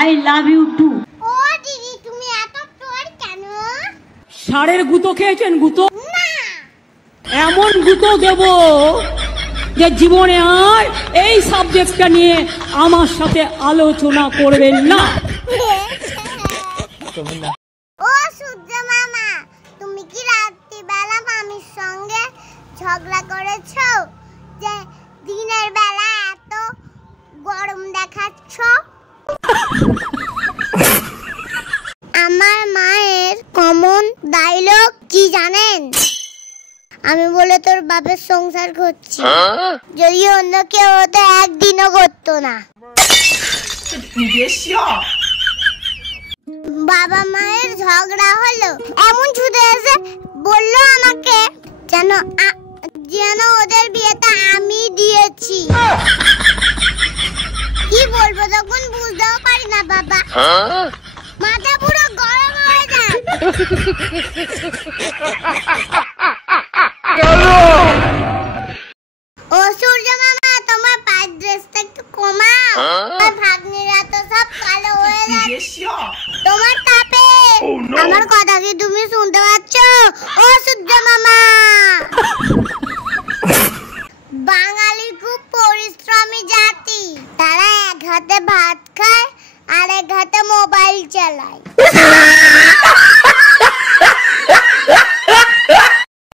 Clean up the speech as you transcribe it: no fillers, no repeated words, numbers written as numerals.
I love you too. ও দিদি তুমি এত চোর কেন? ষাঁড়ের গুঁতো খেয়েছেন? গুঁতো না। এমন গুঁতো দেব যে জীবনে আর এই সাবজেক্টটা নিয়ে আমার সাথে আলোচনা করবেন না। ও সূর্য মামা, তুমি কি রাত্রিবেলা মামির সঙ্গে ঝগড়া করেছো যে দিনের বেলা এত গরম দেখাচ্ছ? আমার মায়ের কমন ডায়লগ কি জানেন? আমি বলে তোর বাপের সংসার করছি, যদি অন্য কেউ হতো একদিনও করতো না। বাবা মায়ের ঝগড়া হলো, এমন ছুটে এসে বললো আমাকে যেন ওদের বিয়েটা আমি দিয়েছি। কি বলবো তখন বুঝতেও পারি না বাবা, মাথা পুরো গরম হয়ে যায়। ও সূর্য মামা, তোমার পায়ের ড্রেসটা একটু কমাও, ভাগ্নিরা তো সব কালো হয়ে যাচ্ছে তোমার তাপে। আমার কথা কি তুমি শুনতে পাচ্ছ ও সূর্য মামা? বাঙালি খুব পরিশ্রমী জাতি, তারা এক হাতে ভাত খায় আর এক হাতে মোবাইল চালায়।